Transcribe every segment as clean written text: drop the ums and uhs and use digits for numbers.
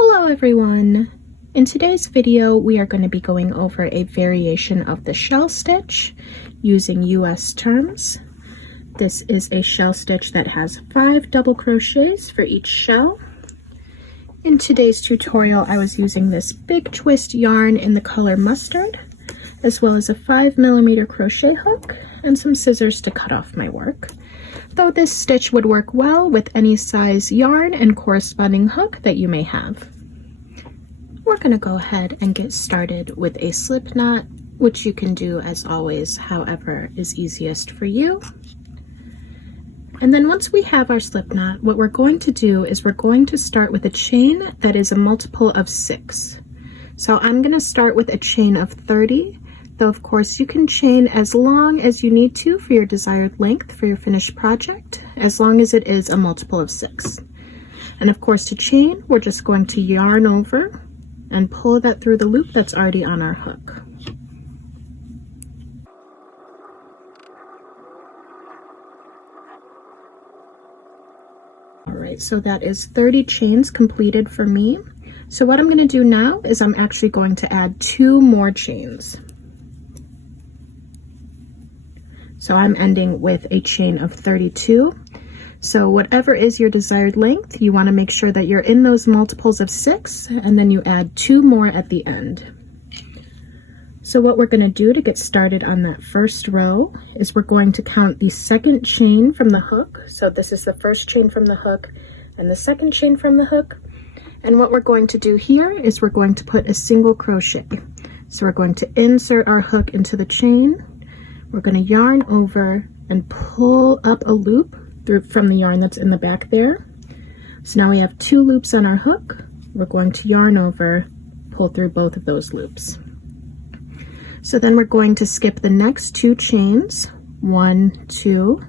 Hello everyone! In today's video we are going to be going over a variation of the shell stitch using US terms. This is a shell stitch that has 5 double crochets for each shell. In today's tutorial I was using this big twist yarn in the color mustard, as well as a 5mm crochet hook and some scissors to cut off my work. Though this stitch would work well with any size yarn and corresponding hook that you may have. We're going to go ahead and get started with a slip knot, which you can do as always however is easiest for you. And then once we have our slip knot, what we're going to do is we're going to start with a chain that is a multiple of 6. So I'm going to start with a chain of 30. Though of course you can chain as long as you need to for your desired length for your finished project, as long as it is a multiple of 6. And of course to chain, we're just going to yarn over and pull that through the loop that's already on our hook. Alright, so that is 30 chains completed for me. So what I'm going to do now is I'm actually going to add 2 more chains. So I'm ending with a chain of 32. So whatever is your desired length, you want to make sure that you're in those multiples of 6, and then you add 2 more at the end. So what we're going to do to get started on that first row is we're going to count the second chain from the hook. So this is the first chain from the hook and the second chain from the hook. And what we're going to do here is we're going to put a single crochet. So we're going to insert our hook into the chain. We're going to yarn over and pull up a loop through from the yarn that's in the back there. So now we have 2 loops on our hook. We're going to yarn over, pull through both of those loops. So then we're going to skip the next 2 chains, 1, 2,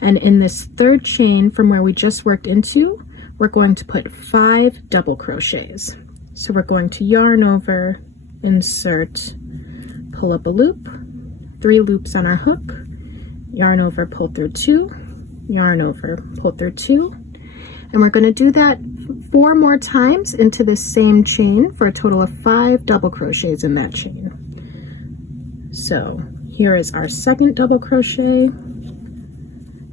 and in this third chain from where we just worked into, we're going to put 5 double crochets. So we're going to yarn over, insert, pull up a loop, 3 loops on our hook, yarn over, pull through 2, yarn over, pull through 2, and we're going to do that 4 more times into this same chain for a total of 5 double crochets in that chain. So here is our second double crochet,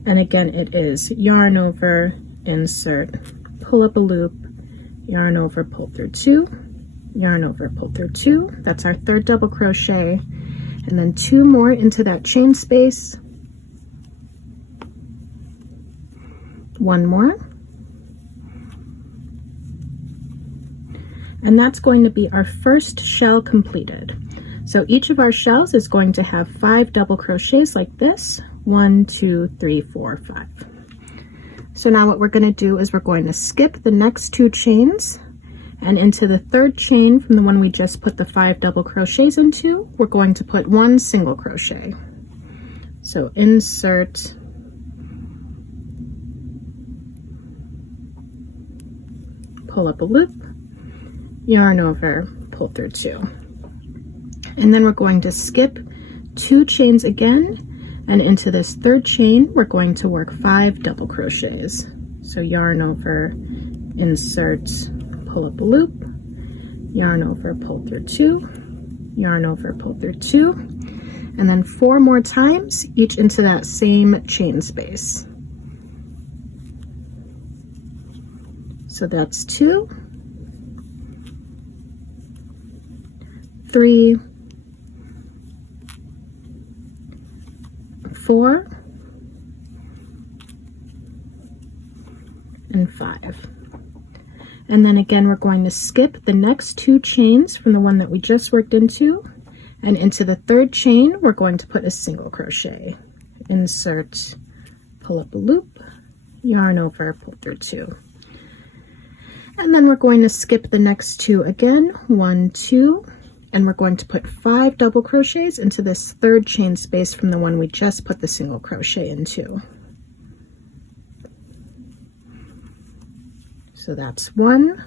and again it is yarn over, insert, pull up a loop, yarn over, pull through 2, yarn over, pull through 2. That's our third double crochet. And then 2 more into that chain space, 1 more, and that's going to be our first shell completed. So each of our shells is going to have 5 double crochets like this, 1, 2, 3, 4, 5. So now what we're going to do is we're going to skip the next 2 chains, and into the third chain from the one we just put the 5 double crochets into, we're going to put 1 single crochet. So insert, pull up a loop, yarn over, pull through 2. And then we're going to skip 2 chains again, and into this third chain we're going to work 5 double crochets. So yarn over, insert, pull up a loop, yarn over, pull through 2, yarn over, pull through 2, and then 4 more times, each into that same chain space. So that's 2, 3, 4, and 5. And then again we're going to skip the next 2 chains from the one that we just worked into, and into the third chain we're going to put a single crochet. Insert, pull up a loop, yarn over, pull through 2. And then we're going to skip the next 2 again, 1, 2, and we're going to put 5 double crochets into this third chain space from the one we just put the single crochet into. So that's 1,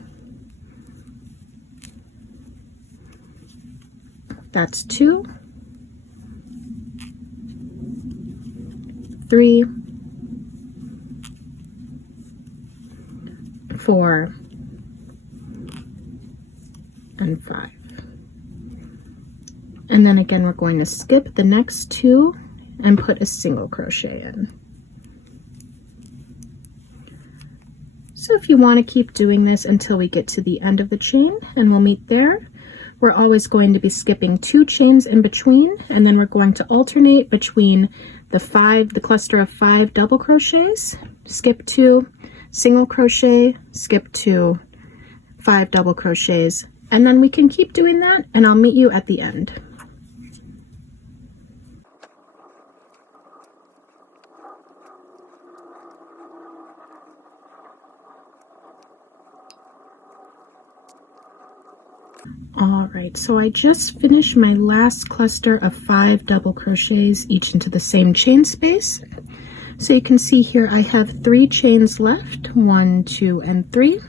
that's 2, 3, 4, and 5. And then again, we're going to skip the next 2 and put a single crochet in. So if you want to keep doing this until we get to the end of the chain and we'll meet there, we're always going to be skipping 2 chains in between, and then we're going to alternate between the cluster of 5 double crochets, skip 2, single crochet, skip 2, 5 double crochets, and then we can keep doing that and I'll meet you at the end. Alright, so I just finished my last cluster of 5 double crochets, each into the same chain space. So you can see here I have 3 chains left, 1, 2, and 3.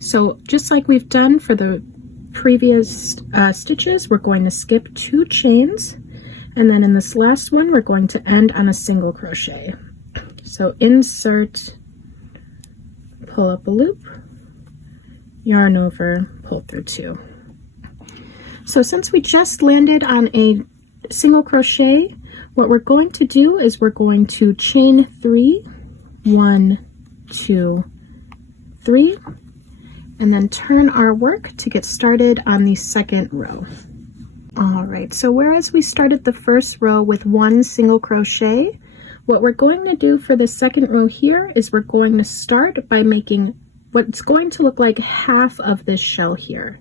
So just like we've done for the previous stitches, we're going to skip 2 chains, and then in this last one we're going to end on a single crochet. So insert, pull up a loop, yarn over, pull through 2. So since we just landed on a single crochet, what we're going to do is we're going to chain 3, 1, 2, 3, and then turn our work to get started on the second row. All right, so whereas we started the first row with 1 single crochet, what we're going to do for the second row here is we're going to start by making what's going to look like half of this shell here.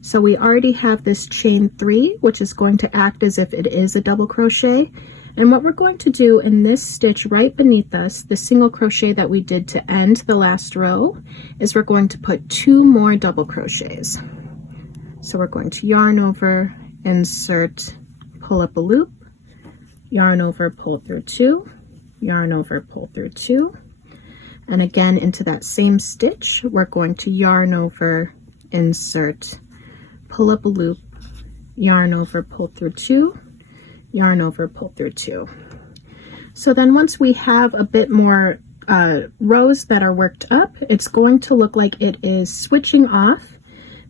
So we already have this chain 3, which is going to act as if it is a double crochet. And what we're going to do in this stitch right beneath us, the single crochet that we did to end the last row, is we're going to put 2 more double crochets. So we're going to yarn over, insert, pull up a loop, yarn over, pull through 2, yarn over, pull through 2. And again, into that same stitch, we're going to yarn over, insert, pull up a loop, yarn over, pull through 2, yarn over, pull through 2. So then once we have a bit more rows that are worked up, it's going to look like it is switching off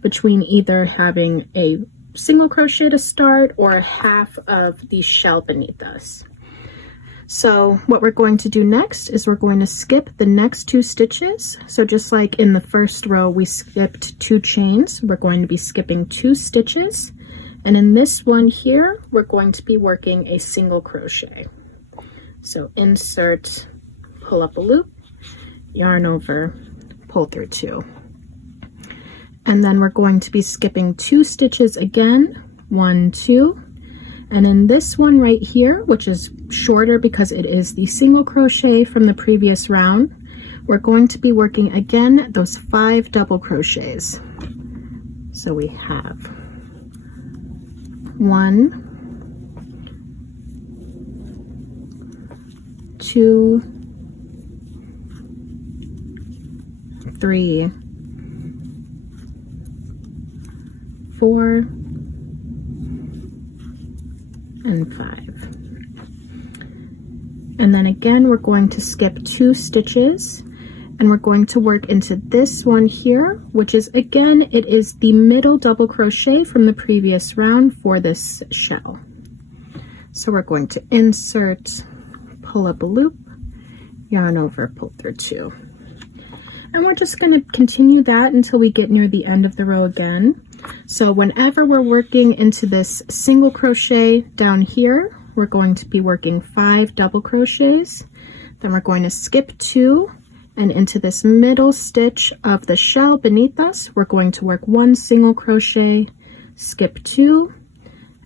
between either having a single crochet to start or half of the shell beneath us. So what we're going to do next is we're going to skip the next 2 stitches. So just like in the first row we skipped 2 chains, we're going to be skipping 2 stitches, and in this one here we're going to be working a single crochet. So insert, pull up a loop, yarn over, pull through 2, and then we're going to be skipping 2 stitches again, 1, 2. And in this one right here, which is shorter because it is the single crochet from the previous round, we're going to be working again those 5 double crochets. So we have 1, 2, 3, 4, and 5. And then again we're going to skip 2 stitches and we're going to work into this one here, which is again, it is the middle double crochet from the previous round for this shell. So we're going to insert, pull up a loop, yarn over, pull through 2. And we're just going to continue that until we get near the end of the row again. So whenever we're working into this single crochet down here, we're going to be working 5 double crochets. Then we're going to skip 2, and into this middle stitch of the shell beneath us, we're going to work 1 single crochet, skip 2,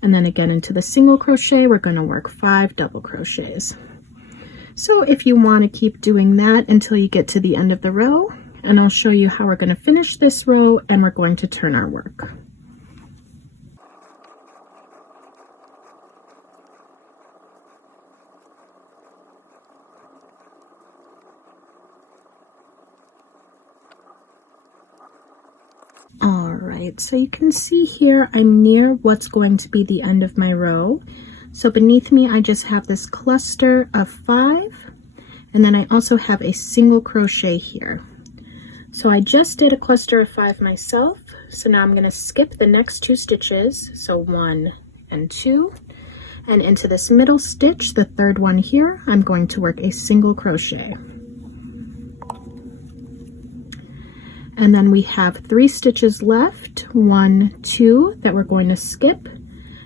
and then again into the single crochet, we're going to work 5 double crochets. So if you want to keep doing that until you get to the end of the row, and I'll show you how we're going to finish this row and we're going to turn our work. All right, so you can see here I'm near what's going to be the end of my row. So beneath me I just have this cluster of 5, and then I also have a single crochet here. So I just did a cluster of 5 myself, so now I'm going to skip the next 2 stitches, so 1 and 2, and into this middle stitch, the third one here, I'm going to work a single crochet. And then we have 3 stitches left, 1, 2, that we're going to skip,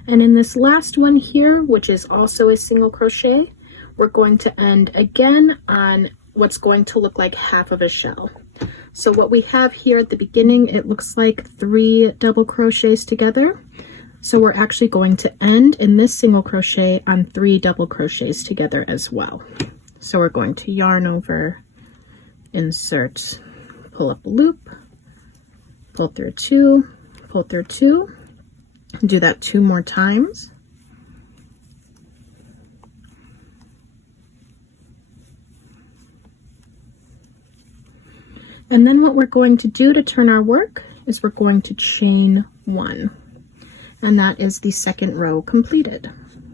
and in this last one here, which is also a single crochet, we're going to end again on what's going to look like half of a shell. So what we have here at the beginning, it looks like 3 double crochets together. So we're actually going to end in this single crochet on 3 double crochets together as well. So we're going to yarn over, insert, pull up a loop, pull through 2, pull through 2, do that 2 more times. And then what we're going to do to turn our work is we're going to chain 1. And that is the second row completed.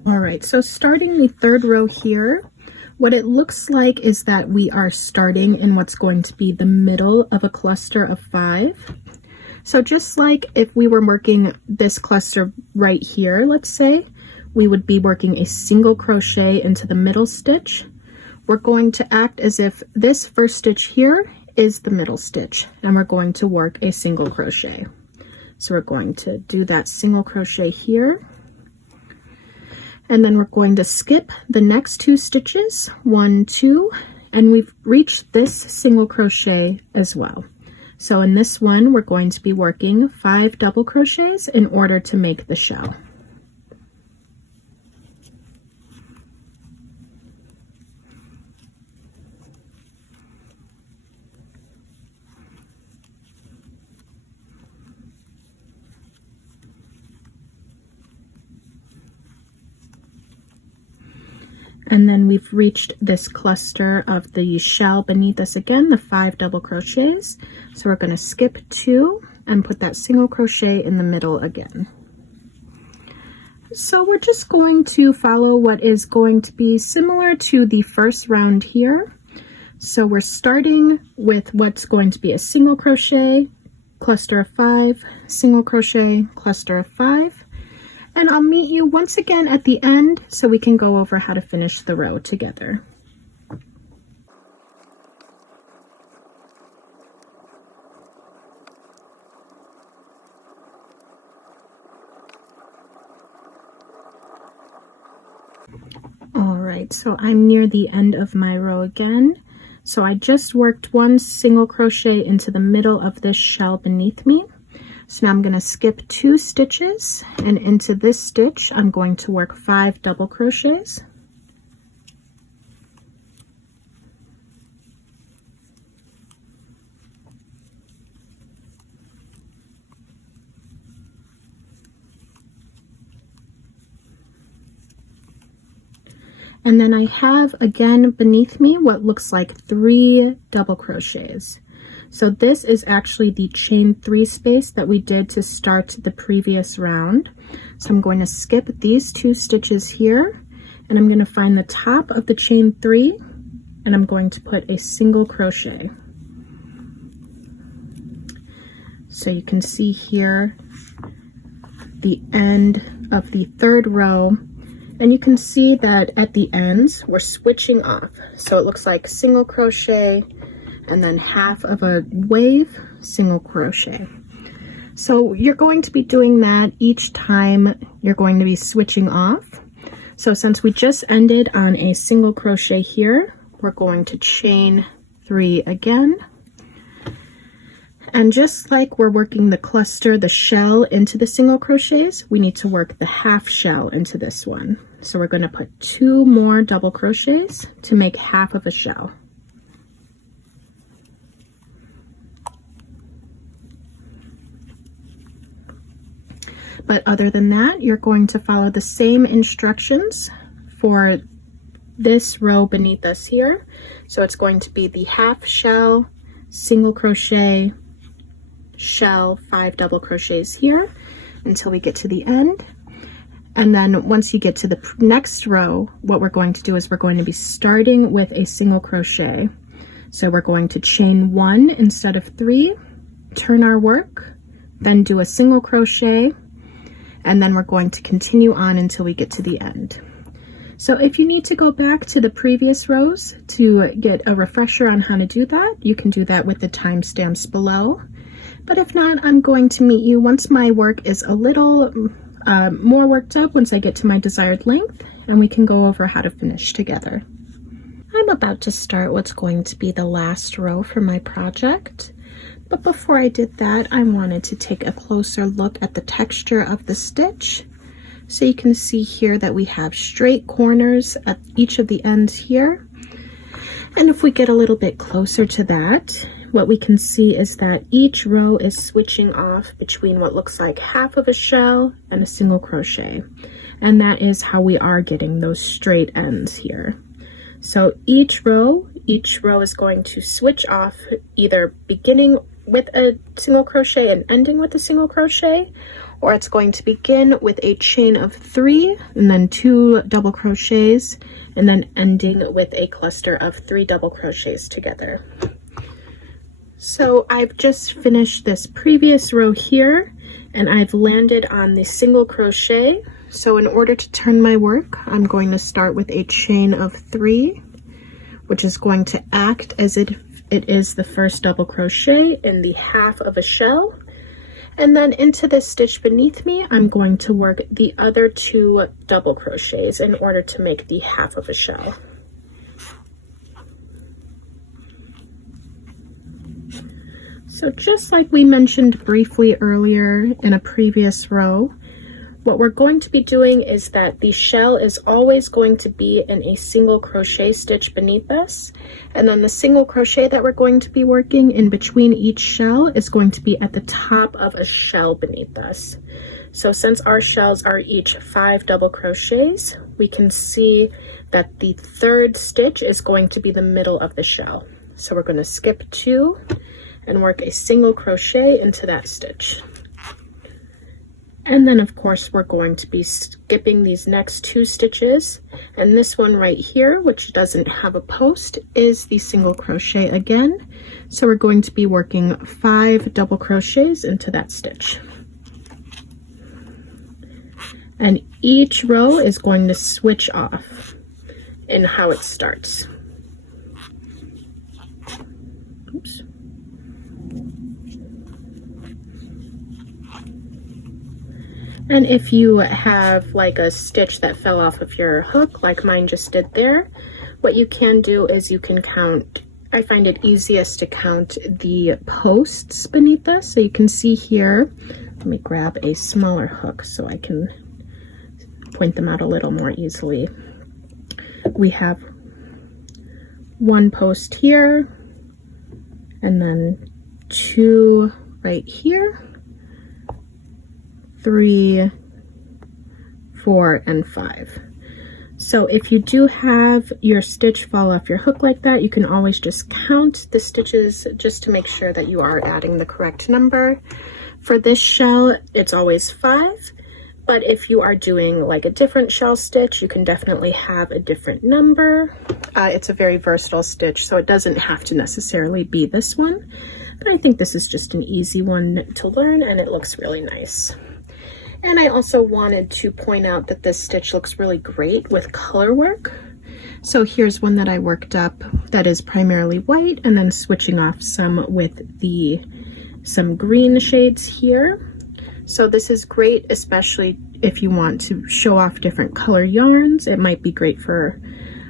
All right, so starting the third row here, what it looks like is that we are starting in what's going to be the middle of a cluster of 5. So just like if we were working this cluster right here, let's say, we would be working a single crochet into the middle stitch. We're going to act as if this first stitch here is the middle stitch, and we're going to work a single crochet. So we're going to do that single crochet here, and then we're going to skip the next 2 stitches, 1, 2, and we've reached this single crochet as well. So in this one, we're going to be working 5 double crochets in order to make the shell. And then we've reached this cluster of the shell beneath us again, the 5 double crochets. So we're going to skip 2 and put that single crochet in the middle again. So we're just going to follow what is going to be similar to the first round here. So we're starting with what's going to be a single crochet, cluster of 5, single crochet, cluster of 5. And I'll meet you once again at the end so we can go over how to finish the row together. All right, so I'm near the end of my row again. So I just worked 1 single crochet into the middle of this shell beneath me. So now I'm going to skip 2 stitches, and into this stitch I'm going to work 5 double crochets. And then I have again beneath me what looks like 3 double crochets. So this is actually the chain 3 space that we did to start the previous round. So I'm going to skip these 2 stitches here, and I'm going to find the top of the chain 3, and I'm going to put a single crochet. So you can see here the end of the third row, and you can see that at the ends we're switching off. So it looks like single crochet, and then half of a wave, single crochet. So you're going to be doing that each time you're going to be switching off. So since we just ended on a single crochet here, we're going to chain 3 again. And just like we're working the cluster, the shell into the single crochets, we need to work the half shell into this one. So we're going to put 2 more double crochets to make half of a shell. But other than that, you're going to follow the same instructions for this row beneath us here. So it's going to be the half shell, single crochet, shell, 5 double crochets here until we get to the end. And then once you get to the next row, what we're going to do is we're going to be starting with a single crochet. So we're going to chain 1 instead of 3, turn our work, then do a single crochet, and then we're going to continue on until we get to the end. So if you need to go back to the previous rows to get a refresher on how to do that, you can do that with the timestamps below. But if not, I'm going to meet you once my work is a little more worked up, once I get to my desired length, and we can go over how to finish together. I'm about to start what's going to be the last row for my project. But before I did that, I wanted to take a closer look at the texture of the stitch. So you can see here that we have straight corners at each of the ends here. And if we get a little bit closer to that, what we can see is that each row is switching off between what looks like half of a shell and a single crochet. And that is how we are getting those straight ends here. So each row is going to switch off, either beginning with a single crochet and ending with a single crochet, or it's going to begin with a chain of 3 and then 2 double crochets, and then ending with a cluster of 3 double crochets together. So I've just finished this previous row here, and I've landed on the single crochet. So in order to turn my work, I'm going to start with a chain of 3, which is going to act as if it is the first double crochet in the half of a shell. And then into this stitch beneath me, I'm going to work the other 2 double crochets in order to make the half of a shell. So just like we mentioned briefly earlier in a previous row, what we're going to be doing is that the shell is always going to be in a single crochet stitch beneath us, and then the single crochet that we're going to be working in between each shell is going to be at the top of a shell beneath us. So since our shells are each 5 double crochets, we can see that the 3rd stitch is going to be the middle of the shell. So we're going to skip 2 and work a single crochet into that stitch. And then of course we're going to be skipping these next 2 stitches, and this one right here, which doesn't have a post, is the single crochet again. So we're going to be working 5 double crochets into that stitch. And each row is going to switch off in how it starts. Oops. And if you have like a stitch that fell off of your hook, like mine just did there, what you can do is you can count, I find it easiest to count the posts beneath us. So you can see here, let me grab a smaller hook so I can point them out a little more easily. We have 1 post here, and then 2 right here, 3, 4, and 5. So if you do have your stitch fall off your hook like that, you can always just count the stitches just to make sure that you are adding the correct number. For this shell, it's always 5, but if you are doing like a different shell stitch, you can definitely have a different number. It's a very versatile stitch, so it doesn't have to necessarily be this one, but I think this is just an easy one to learn, and it looks really nice. And I also wanted to point out that this stitch looks really great with color work. So here's one that I worked up that is primarily white, and then switching off some with some green shades here. So this is great, especially if you want to show off different color yarns. It might be great for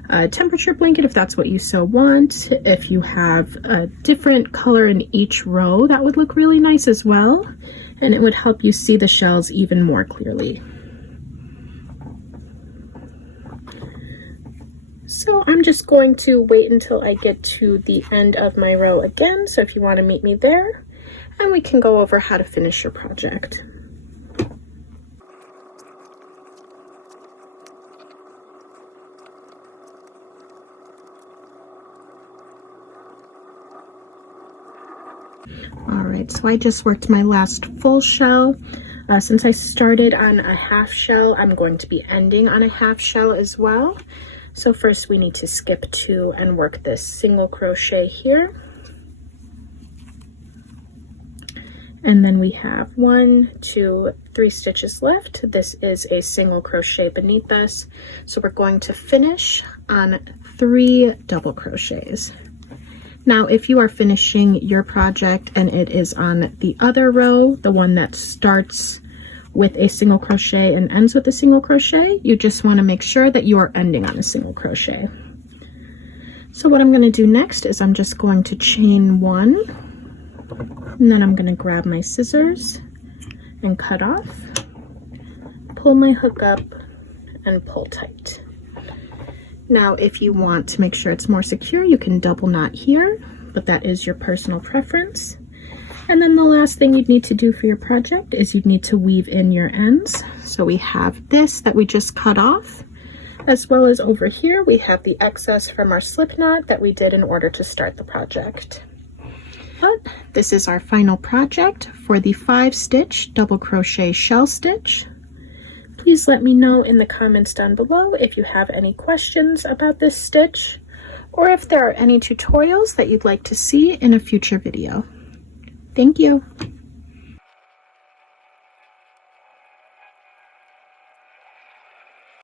a temperature blanket if that's what you so want. If you have a different color in each row, that would look really nice as well. And it would help you see the shells even more clearly. So I'm just going to wait until I get to the end of my row again. So if you want to meet me there, and we can go over how to finish your project. Alright, so I just worked my last full shell. Since I started on a half shell, I'm going to be ending on a half shell as well. So first we need to skip 2 and work this single crochet here. And then we have 1, 2, 3 stitches left. This is a single crochet beneath us. So we're going to finish on 3 double crochets. Now, if you are finishing your project and it is on the other row, the one that starts with a single crochet and ends with a single crochet, you just want to make sure that you are ending on a single crochet. So what I'm going to do next is I'm just going to chain 1. And then I'm going to grab my scissors and cut off, pull my hook up, and pull tight. Now, if you want to make sure it's more secure, you can double knot here, but that is your personal preference. And then the last thing you'd need to do for your project is you'd need to weave in your ends. So we have this that we just cut off, as well as over here we have the excess from our slip knot that we did in order to start the project. But this is our final project for the 5-stitch double crochet shell stitch. Please let me know in the comments down below if you have any questions about this stitch, or if there are any tutorials that you'd like to see in a future video. Thank you.